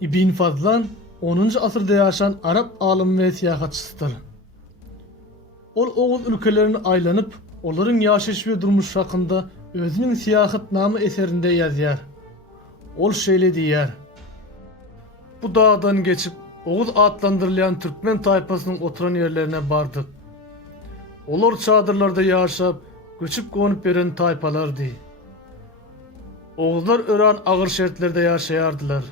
İbn Fazlan 10. asırda yaşayan Arap alimi ve siyahatçısıdır. Ol oğul ülkelerini aylanıp, onların yaşayış ve durmuş hakkında özünün siyahatname eserinde yazıyar. Ol şöyle diyer: Bu dağdan geçip Oğuz adlandırılan Türkmen tayfasının oturan yerlerine bardık. Olar çadırlarda yaşap, göçüp konup veren tayfalardı. Oğuzlar ören ağır şertlerde yaşayardılar.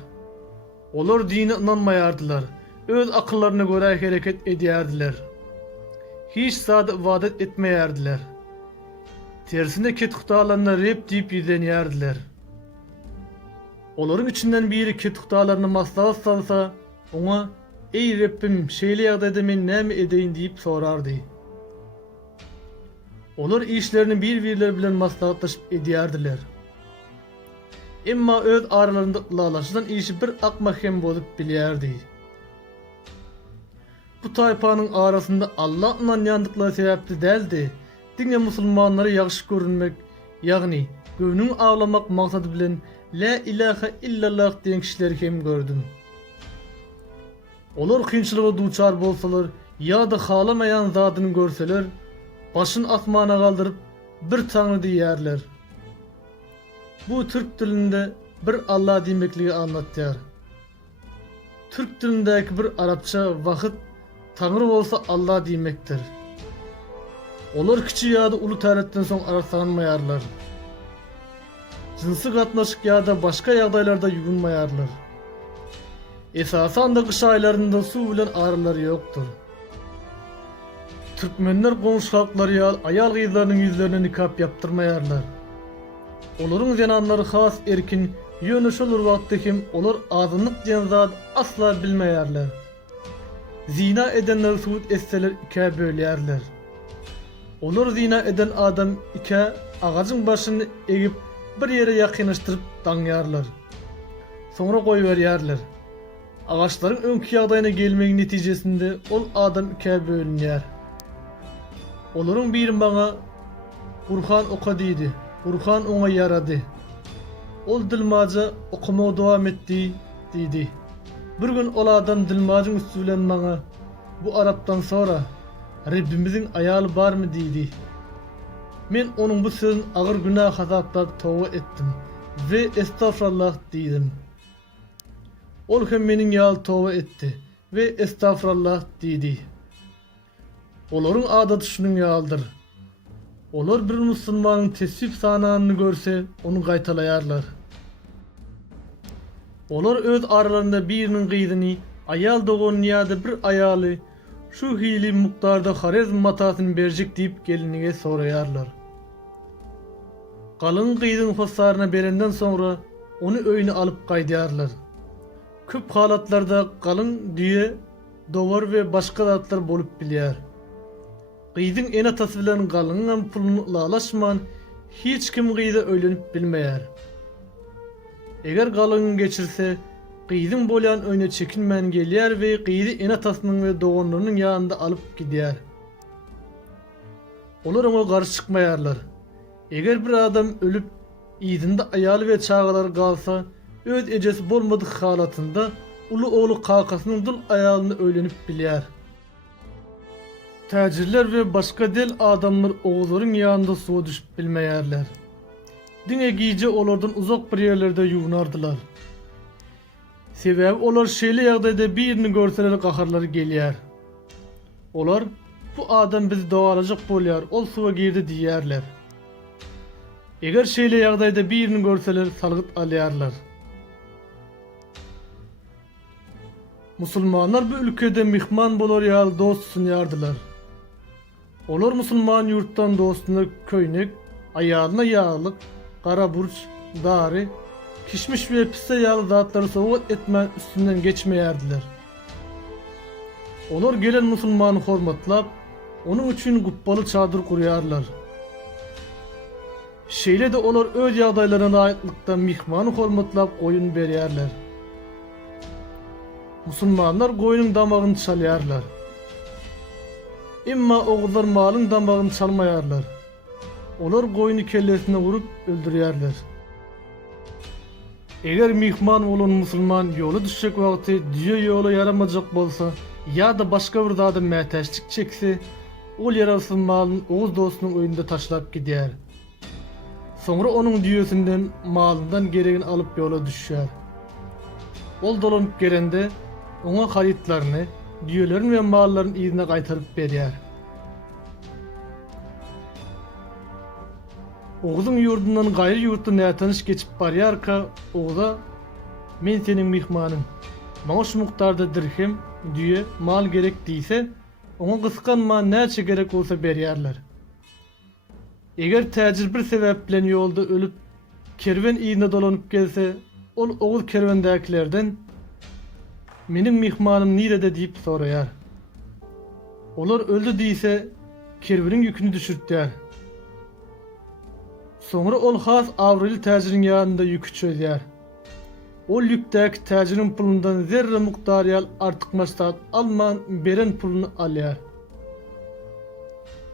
Olar dine inanmayardılar. Öz akıllarına göre hareket ediyardılar. Hiç sade ibadet etmeyardılar. Tersine ketuk dağlarına rep deyip yüzleniyardılar. Onların içinden biri ketuk dağlarına maslahat salsa, ona "Ey Rabbim, şeyli yağdayda men näme edeyin?" deyip sorardı. Onlar işlerini birbirleri bilen maslahatlaşıp ediyardılar. Emma öz aralarında ılalaşıdan işi bir akmahem bolup biliyardı. Bu tayfanın arasında Allah inanyandıkları sebepli değildi. Dine musulmanları yaxşı görünmek, yani gönlün ağlamak maksadı bilen La ilahe illallah diyen kişileri hem gördüm. Onlar kıyınçılığa duçar bolsalar ya da halamayan zadını görseler, başın asmana kaldırıp bir tanrı diyerler. Bu Türk dilinde bir Allah demekliği anlatıyor. Türk dilindeki bir Arapça vakit Tanrı olsa Allah demektir. Onlar kiçi ya da ulu tarihten son araslanmayarlar. Cinsi katnaşık ya da başka yağdaylarda yugunmayarlar. Esasen de kış aylarında su bilen ağrıları yoktur. Türkmenler komşu halkları ayal kızlarının yüzlerine nikap yaptırmayarlar. Onların zenanları has erkin, yönüş olur vakti kim olur azınlık diyen zat asla bilmeyerler. Zina edenler suud etseler ikiye böleyerler. Olur zina eden adam ikiye ağacın başını eğip bir yere yakınlaştırıp danyarlar. Sonra koyveriyerler. Ağaçların önkü yağdayına gelmeyin neticesinde ol adam ikiye bölünyer. Onların birim bana Kur'an oku deydi. Kur'an ona yaradı. Ol dilmaca okumaya devam etti dedi. Bir gün ol adam dilmacın üstülen bana bu Arap'tan sonra Rabbimizin ayalı var mı dedi. Men onun bu sözün ağır günah azaplarına tövbe ettim ve estağfurullah dedim. Ol hem menin yal tövbe etti ve estağfurullah dedi. Onların adatı şunun yaldır. Onlar bir Müslümanın tesbih sanağını görse onu gaytalayarlar. Onlar öz aralarında birinin kıydını ayal doğun ya da bir ayalı şu hili miktarda harez matasını verecek deyip gelinine sorayarlar. Kalın kıydın fasarına berenden sonra onu öyüne alıp kaydıyarlar. Köp halatlarda kalın diye dovar ve başka adatlar bolup biliyar. Kıydın en atası bilen kalının pulunu ılalaşman hiç kim kıyda öğlenip bilmeyer. Eğer kalın geçirse kıydın bolan öne çekinmen geliyer ve kıydı en atasının ve doğanlarının yanında alıp gidiyer. Onlar ona karşı çıkmayarlar. Eğer bir adam ölüp idinde ayalı ve çağalar kalsa öz ecesi bolmadık halatında ulu oğlu kakasının dul ayalını öğlenip bilyer. Tacirler ve başka del adamlar oğulların yanında suya düşüp bilmeyerler. Dine giyici onlardan uzak bir yerlerde yuvinardılar. Sebebi onlar şeyli yağdayda birini görseler kaharları geliyer. Onlar bu adam bizi doğalacak bolyar, ol suya girdi diyerler. Eğer şeyli yağdayda birini görseler salgıt alayarlar. Musulmanlar bu ülkede mihman bolar yağlı dost sunyardılar. Onlar Müslüman yurttan dostuna köynek, ayağına yağlık, kara burç, dari, kişmiş ve piste yağlı zatları soğuk etmen üstünden geçmeyerdiler. Onlar gelen Müslümanı hormatlap, onun için kubbalı çadır kuruyarlar. Şeyle de onlar öz yağdaylarına aitlikten mihmanı hormatlap koyun beriyerler. Müslümanlar koyunun damağını çalıyarlar. Emma oğullar malın damağını çalmayarlar. Onlar koyunu kellesine vurup öldürüyorlar. Eger mihman bolan musulman ýola düşjek wagty diýe ýola yaramajak bolsa ýa-da başga bir zada mätäçlik çekse, ol yarasyn malyny oğuz dostunyň öýünde taşlap gidýär. Soňra onuň diýesinden malyndan geregini alyp ýola düşýär. Ol dolanyp gelende oňa haýytlaryny, diýelerini we mallaryny ýerine gaýtaryp berýär. Oğuzun yurdundan gaýry ýurtda nätaniş geçip barýarka, oğuza men seniň mihmanyň. Maňa şu mukdarda dirhem, diýe, mal gerek diýse, oňa gyskan ma näçe gerek bolsa berýärler. Eger täjir bir sebäp bilen ýolda ölüp kerwen ýerine dolanyp gelse, ol Oğuz kerwendäkilerden meniň mihmanym nirede diýip soraýar. Olar öldü diýse, kerweniň ýüküni düşürtýär. Soňra ol has awryly täjiriň ýanynda ýükü çözýär. Ol ýükdäki täjiriň pulundan zerre mukdaryal artyk maksat alman beren puluny alýar.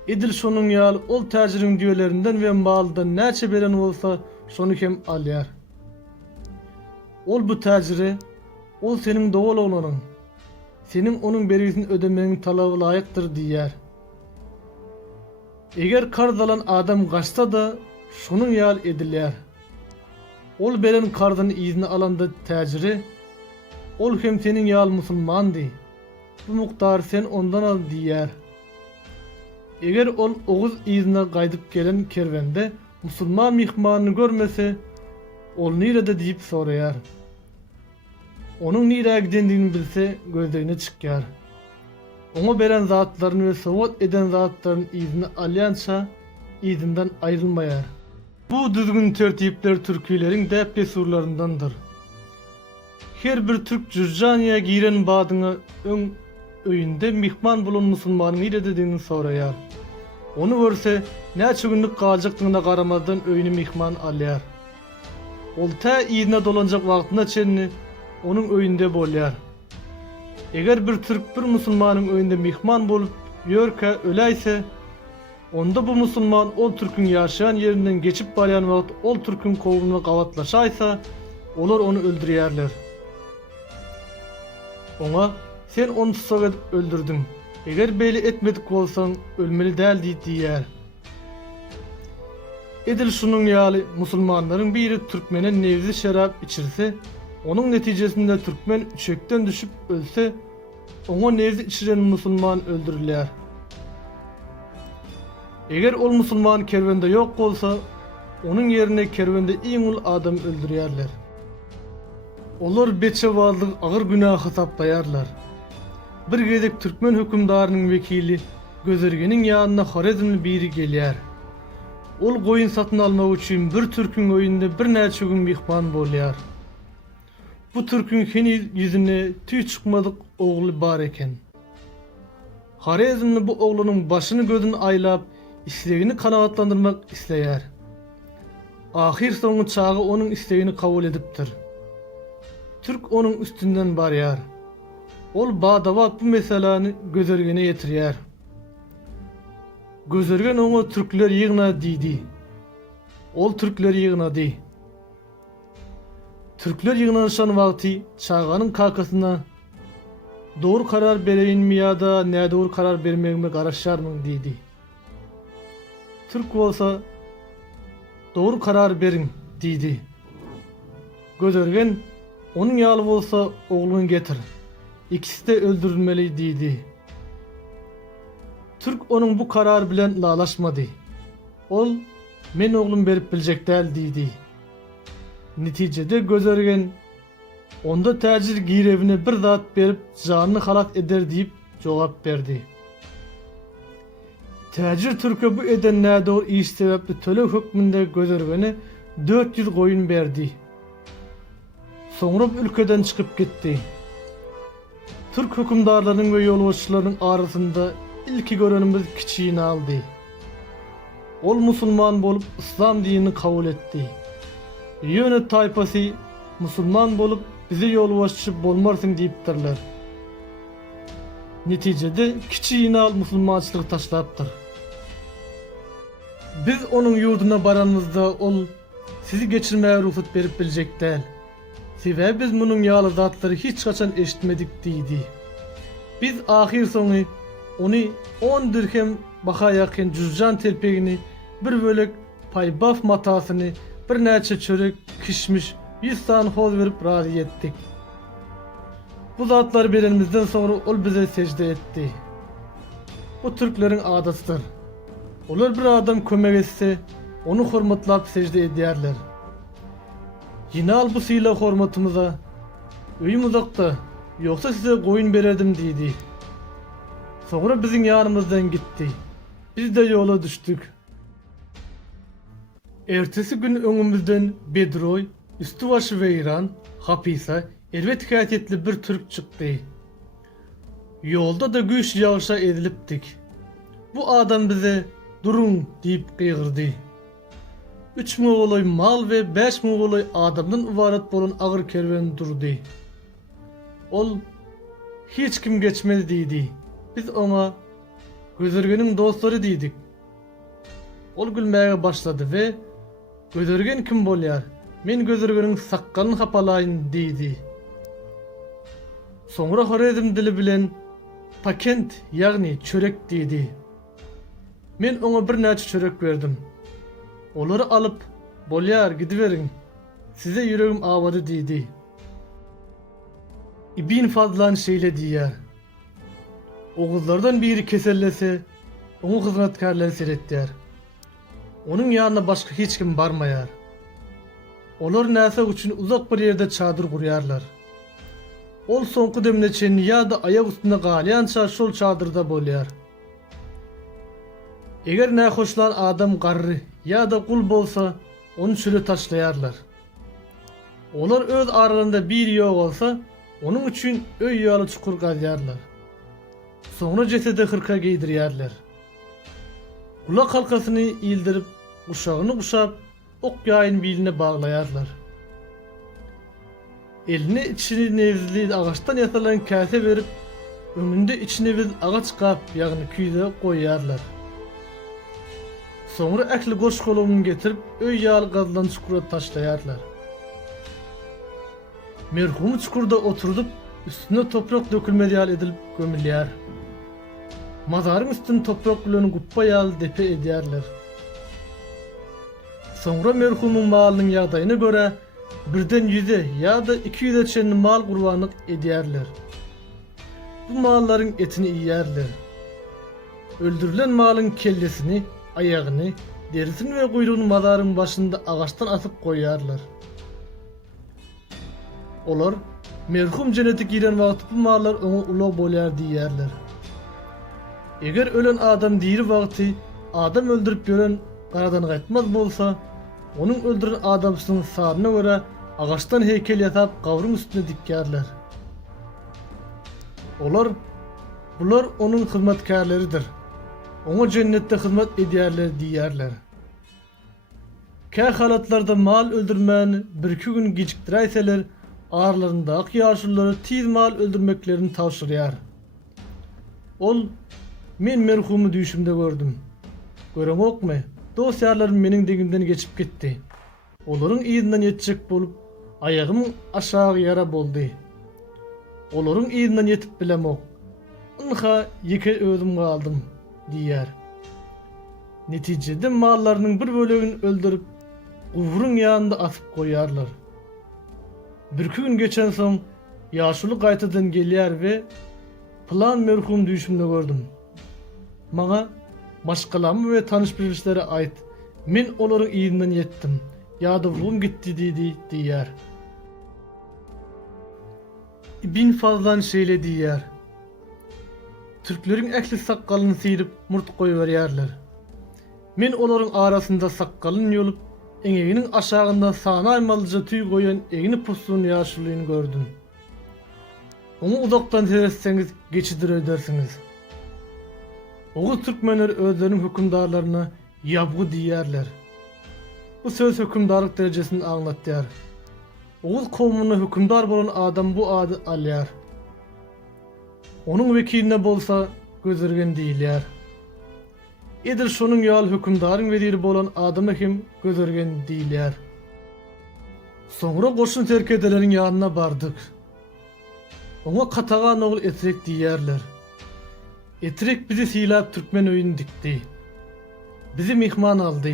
Edil şonuň ýaly ol täjiriň diýelerinden we maldan näçe beren bolsa şonu hem alýar. Ol bu täjiri, ol seniň dowul oglanyň, seniň onuň bergisini ödemegiň talaby laýykdyr diýär. Eger karz alan adam gaçsa da şonuň ýaly edilýär. Ol beren karzyny ýyzyna alanda täjiri, ol hem seniň ýaly musulmandy. Bu mukdar sen ondan al diýär. Eger ol Oğuz ýyzyna gaýdyp gelen kerwende musulman mihmanyny görmese, ol nirede diýip soraýar. Onuň nirä gidendigini bilse gözlegine çykýar. Oňa beren zatlaryny we sowat eden zatlaryny ýyzyna alýança ýyzyndan aýrylmaýar. Bu düzgün tertipler türküýleriň däp desurlaryndandyr. Her bir türk jurjanyýa giren badyňa öň öýünde mihman bolan musulmanyň nirede soraýar. Onu görse, näçe günlük galjakdygyna garamazdan öýüne mihman alýar. Ol tä ýyzyna dolanjak wagtyna çenni onuň öýünde bolýar. Eger bir türk bir musulmanyň öýünde mihman bolup ýörke öläýse, onda bu musulman ol türkün ýaşaýan ýerinden geçip barýan wagt ol türkün kowunyna gawatlaşaýsa, olar onu öldürýärler. Oňa sen onu tutsak edip öldürdün. Eger beýle etmedik bolsaň ölmeli däl diýär. Edil şunun ýaly musulmanlaryň biri türkmene nevzi şerap içirse, onuň netijesinde türkmen çökden düşüp ölse, oňa nevzi içiren musulman öldürilýär. Eger ol musulman kerwende ýok bolsa, onuň ýerine kerwende iň ul adam öldürýärler. Olar beçe wagtlyk agyr günah hesapdaýarlar. Bir gezek türkmen hökümdarynyň wekili Gözergeniň ýanyna Хорезmli biri gelýär. Ol goýun satyn almak üçin bir türkün öýünde bir näçe gün mihman bolýar. Bu türkün heni ýüzüne tüý çykmadyk ogly bar eken. Хорезmli bu oglanyň başyny gözüni aýlap, islegini kanagatlandyrmak isleýär. Ahir soňy çagy onuň islegini kabul edipdir. Türk onuň üstünden barýar. Ol badawat bu meselany Gözergene ýetirýär. Gözergen oňa türkler ýygyna diýdi. Ol türkler ýygnady. Türkler ýygnanyşan wagty çaganyň kakasyna dogry karar bereýinmi ýa-da nädogry karar bermegime garaşýarmyň diýdi. Türk bolsa dogry karar beriň diýdi. Gözergen onuň ýaly bolsa ogluny getir. İkisi de öldürülmeli diýdi. Türk onuň bu karar bilen lalaşmady. Ol, men oglum berip biljek däl diýdi. Netijede Gözergen onda täjir girewine bir zat berip janyny halak eder diýip jogap berdi. Täjir türke bu eden nädor iş sebäpli tölek hökmünde Gözergene 400 goýun berdi. Soňra ülkeden çykyp gitdi. Türk hükümdarlarynyň we ýolbaşçylarynyň arasynda ilki görenimiz kiçiğini aldy. Ol musulman bolup İslam dinini kabul etdi. Ýöne taýpasy musulman bolup bizi ýolbaşçy bolmarsyň diýipdirler. Netijede kiçiğini al musulmançylygy taşlapdyr. Biz onuň ýurduna baranymyzda ol sizi geçirmäge ruhsat berip biljek däl. Sebäbi biz munun ýaly zatlary hiç kaçan eşitmedik diýdi. Biz ahir soňy ony 10 dirhem baha ýakyn cüzjan telpegini, bir bölek paybaf matasyny, bir näçe çörek, kişmiş, 100 san hoz berip razy etdik. Bu zatlar berenimizden sonra ol bize secde etdi. Bu Türkleriň adatydyr. Olar bir adam kömek etse, onu hormatlap secde edýärler. Ýine al bu syla hormatymyza. Öýüm uzakda, ýoksa size goýun bererdim diýdi. Soňra biziň ýanymyzdan gitdi. Biz de ýola düşdük. Ertesi gün öňümizden Bedroy, üstü başı weýran, hapisa, erwet häsiýetli bir türk çykdy. Ýolda da güýç ýağışa edilipdik. Bu adam bize durun diýip gygyrdy. 3 moğoloy mal ve 5 moğoloy adamdan ibaret bolan agyr kerwen durdy. Ol hiç kim geçmez diýdi. Biz ona Gözergeniň dostlary diýdik. Ol gülmäge başlady we Gözergen kim bolýar? Men Gözergeniň sakkalyny hapalayyn diýdi. Soňra Horezm dili bilen pakent ýagny çörek diýdi. Men ona bir näçe çörek berdim. Olary alyp, bolýar gidiveriň. Size ýüregim awady diýdi. İbn Fazlan şeýle diýär. Oğuzlardan biri kesellese, onu hyzmatkarlary seretdiler. Onun ýanyna başga hiç kim barmaýar. Olar näse üçin uzak bir ýerde çadyr gurýarlar. Ol soňky demleçen ýa-da aýak üstünde galýança şol çadyrda bolýar. Eger nä hoşlan adam garry ýa-da kul bolsa, onu çöle taşlaýarlar. Olar öz aralarında bir ýok bolsa, onun üçin öý ýaly çukur gazýarlar. Soňra jesede hırka giydirýärler. Kulak halkasyny ýyldyryp, uşagyny uşap, ok ýaýyn biline baglaýarlar. Eline içini nevzli ağaçtan yasalan kase verip, öňünde içine biz ağaç kap ýagny küýde goýýarlar. Soňra ähli goş goluny getirip, öý ýaly gazlan çukura taşlaýarlar. Merhum çukurda oturup, üstüne toprak dökülmeli ýaly edilip gömülýär. Mazaryň üstüne toprak bilen guppa ýaly depe edýärler. Soňra merhumyň malynyň ýagdaýyna görä birden 100'e ýa-da 200'e çenli mal gurbanlyk edýärler. Bu mallaryň etini ýýärler. Öldürülen malyň kellesini, aýagyny, derisini we guyrugyny mazaryň başynda agaçdan asyp goýýarlar. Olar merhum jenneti giren wagt bu mallar oňa ulak bolýar diýýärler. Eger ölen adam diri wagty adam öldürüp gören garadan gaýtmaz bolsa, onun öldüren adamsynyň saryna görä agaçdan heykel ýasap gawryň üstüne dikýärler. Bular onun hyzmatkarlarydyr. Oňa jennetde hyzmat edýärler diýýärler. Kä halatlarda mal öldürmäni bir-iki gün gecikdiräýseler, aralaryndaky ýaşulary tiz mal öldürmeklerini tawşyrýar. Ol men merhumy düşümde gördüm. Göremokmy? Dosýarlarym meniň degimden geçip gitdi. Olaryň ýygynyň ýetjek bolup, aýagym aşağı ýara boldy. Olaryň ýygynyň ýetip bilemok. Ynha ýeke özüm galdym diýär. Netijede mallarynyň bir bölegini öldürüp, gowruň ýanynda asyp goýarlar. Bir gün geçen soň ýaşuly gaýtadan gelýär we plan merhum düşümde gördüm. Maňa başgalamy we tanış bilişleri aýt. Men olaryň ýygynyň ýetdim. Ýadawlygym gitdi diýär. İbn Fazlan şeýle diýär. Türkleriň ähli sakkalyny sýryp murt goýberýärler. Men olaryň arasynda sakkalyn ýolup, eňeginiň aşagynda sanaýmalca tüý goýan egini pusuny ýaşulyny gördüm. Onu uzakdan seyretseniz geçidir ödersiňiz. Oğuz Türkmenler özlerinin hükümdarlarına yabgu diýerler. Bu söz hükümdarlık derejesini aňlatýar. Oğuz kowmuna hükümdar bolan adam bu ady alýar. Onun vekiline bolsa Gözergen diýilýär. Edir şonuň ýaly hükümdaryň veziri bolan adamy hem Gözergen diýilýär. Sonra koşun terkedelerin yanına bardık. Ona Katagan oğul Etrek diyerler. Etrek bizi silap Türkmen öyün dikti. Bizi mihman aldı.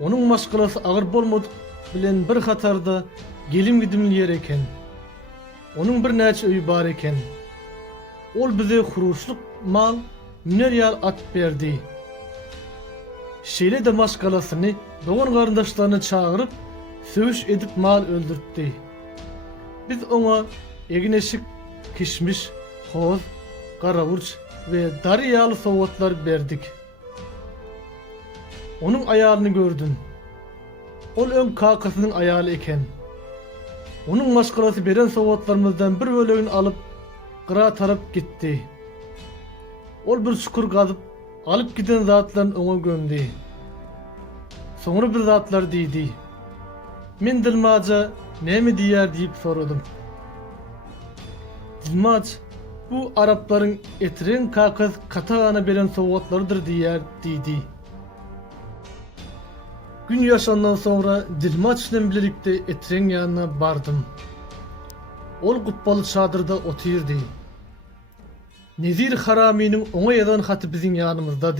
Onun maşgalası ağır bolmadık bilen bir hatarda gelim gidimli yer eken. Onun bir näçe öýü bar eken. Ol bize huruşluk mal, müner yal at berdi. Şeýle de maşgalasyny, doğan garyndaşlaryny çağırıp, söwüş edip mal öldürtdi. Biz ona egineşik, kişmiş, hoz, garawurç ve dary ýaly sowgatlar berdik. Onun aýalyny gördüm. Ol öň kakasynyň aýaly eken. Onun maşgalasy beren sowgatlarymyzdan bir bölegini alıp gyra tarap gitdi. Ol bir çukur gazyp alıp giden zatlaryny oňa gömdi. Soňra bir zatlar diýdi. Men Dilmaja näme diýär diýip soradym. Dilmaj bu Araplaryň Etren kakaz Katagana beren sowgatlarydyr diýär diýdi. Gün yaşandan sonra Dilmaj bilen birlikde Etren ýanyna bardym. Ol gutbaly çadyrda oturdy. Nezir Haramynyň oňa ýazan haty biziň ýanymyzda.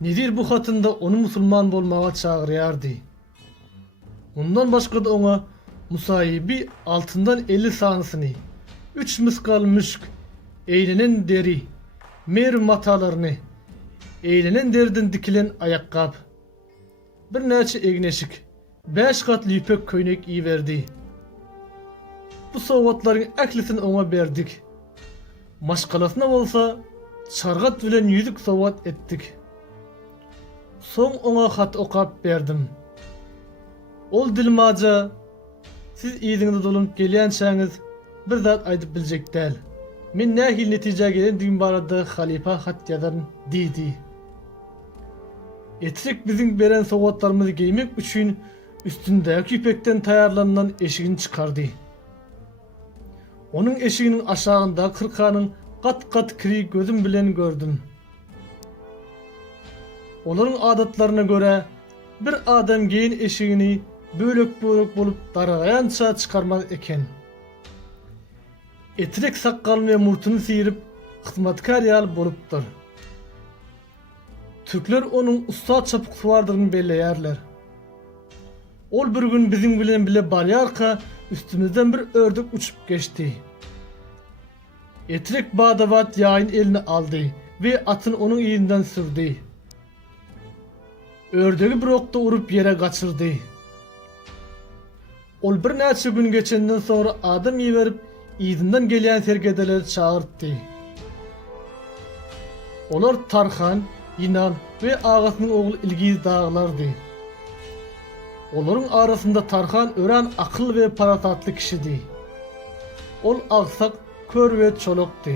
Nezir bu hatynda onu musulman bolmaga çagyrýardy. Ondan başga da oňa musaýibi altyndan 50 sanysyny, 3 miskal müşk, eýlenen deri, mer matalaryny, eýlenen derden dikilen ayakkap, bir näçe egneşik, 5 gatly ýüpek köýnek iýberdi. Bu sowgatlaryň äklisini oňa berdik. Maşgalasyna bolsa çargat bilen ýüzük sowgat etdik. Soň oňa hat okap berdim. Ol Dilmaja, siz iýdiňizde dolup gelýänçäňiz bir zat aýdyp biljek däl. Men nähil netije gelendigim barada halifa hat ýazaryn diýdi. Etrek biziň beren sowgatlarymyzy giymek üçin üstündäki ipekden taýarlanan eşigini çykardy. Onun eşiginiň aşagynda kırkanyň gat-gat kiri gözüm bilen gördüm. Olaryň adatlaryna göre bir adam geyin eşigini bölek-bölek bolup daragayança çykarmak eken. Etrek sakkal we murtuny siyirip hyzmatkar ýaly bolupdyr. Türkler onun usta çapyk suwardygyny belleýärler. Ol bir gün biziň bilen bile barýarka üstümizden bir ördek uçup geçti. Etrek badavat ýaýyn eline aldy ve atyny onun iýinden sürdi. Ördegi bir okda urup yere gaçyrdy. Ol bir näçe gün geçenden sonra adam ýiberip iýdinden gelýän sergedeleri çağırtdy. Olar Tarhan, Ýynal we agasynyň ogly Ilgiz daglardy. Olaryň arasynda Tarhan ören akyl we paratatly kişidi. Ol agsak, kör we çolokdy.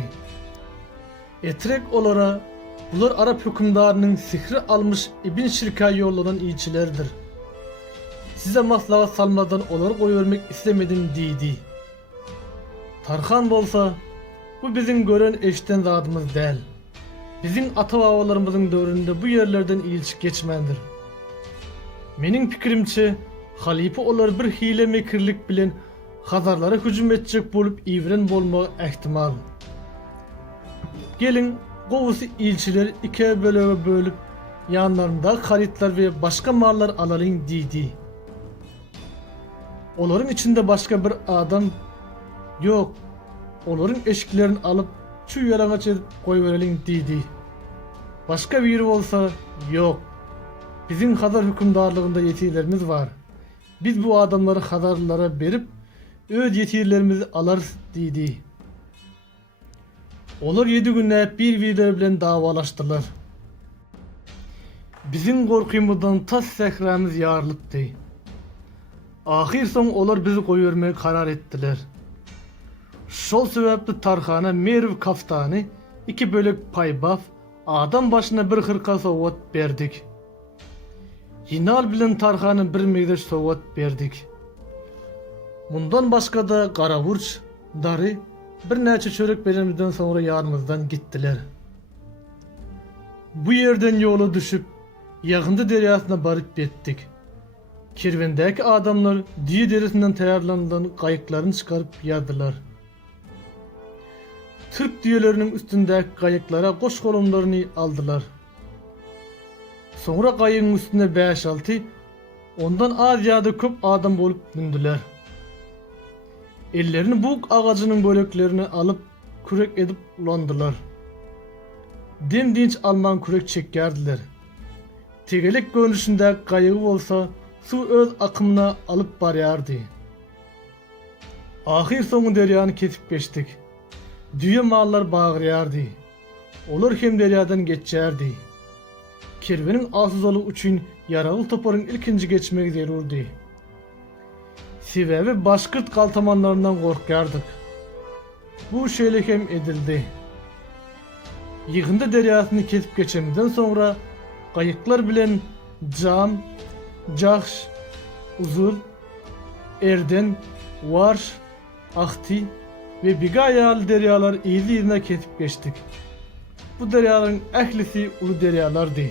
Etrek olara bular Arap hükümdarının sihri almış İbn Şirka yollanan ilçilerdir. Size maslahat salmadan onları koyvermek istemedim diýdi. Tarhan bolsa, bu bizim gören eşten zadımız däl. Bizim ata-babalarymyzyň döwründe bu yerlerden ilçi geçmendir. Meniň pikirimçe, halipa olar bir hile mekirlik bilen Hazarlara hücum etjek bolup iwren bolmagy ähtimal. Gelin, gowusy ilçiler iki bölege bölüp ýanlarynda haritlar we başga mallar alalyň diýdi. Olaryň içinde başga bir adam ýok. Olaryň eşiklerini alıp şu ýalagaç edip goýbereliň diýdi. Başga biri bolsa ýok. Bizim Hazar hükümdarlygynda ýetirlerimiz var. Biz bu adamları Hazarlylara berip öz ýetirlerimizi alarys diýdi. Olar 7 günläp bir-biri bilen dawalaşdylar. Bizim gorkymyzdan tas sähramyz ýarlypdy. Ahir soň olar bizi goýbermäge karar etdiler. Şol sebäpli Tarhana merw kaftany, 2 bölek paýbaf, adam başyna bir hyrka sowgat berdik. Ýynal bilen Tarhana bir megdeş sowgat berdik. Mundan başga da garawurç, dary, bir näçe çörek berenimizden sonra ýanymyzdan gitdiler. Bu ýerden ýola düşüp, ýagyndy derýasyna baryp betdik. Kervendäki adamlar diýe deresinden taýýarlanan gaýyklaryny çykaryp ýardylar. Türk diýeleriniň üstündäki gaýyklara goş golumlaryny aldylar. Soňra gaýygyň üstüne 5-6, ondan az ýa-da köp adam bolup mindiler. Ellerini buk agacynyň böleklerini alyp kürek edip ulandylar. Demdinç alman kürek çekýärdiler. Tegelik görünüşinde gaýygy bolsa su öz akymyna alyp barýardy. Ahir soňu derýany kesip geçdik. Düýe mallar bagyrýardy. Olar hem derýadan geçýärdi. Kerweniň asyzaly üçin yaraly toparyň ilkinji geçmegi zerurdy. Sebäbi başkyrt galtamanlaryndan gorkýardyk. Bu şeýle hem edildi. Ýygynda derýasyny kesip geçemden soňra gaýyklar bilen Jam, Jahş, Uzul, Erden, Warş, Ahti ve Bigaýal deryalar izi-izine kesip geçdik. Bu deryaların ählisi ulu deryalardy.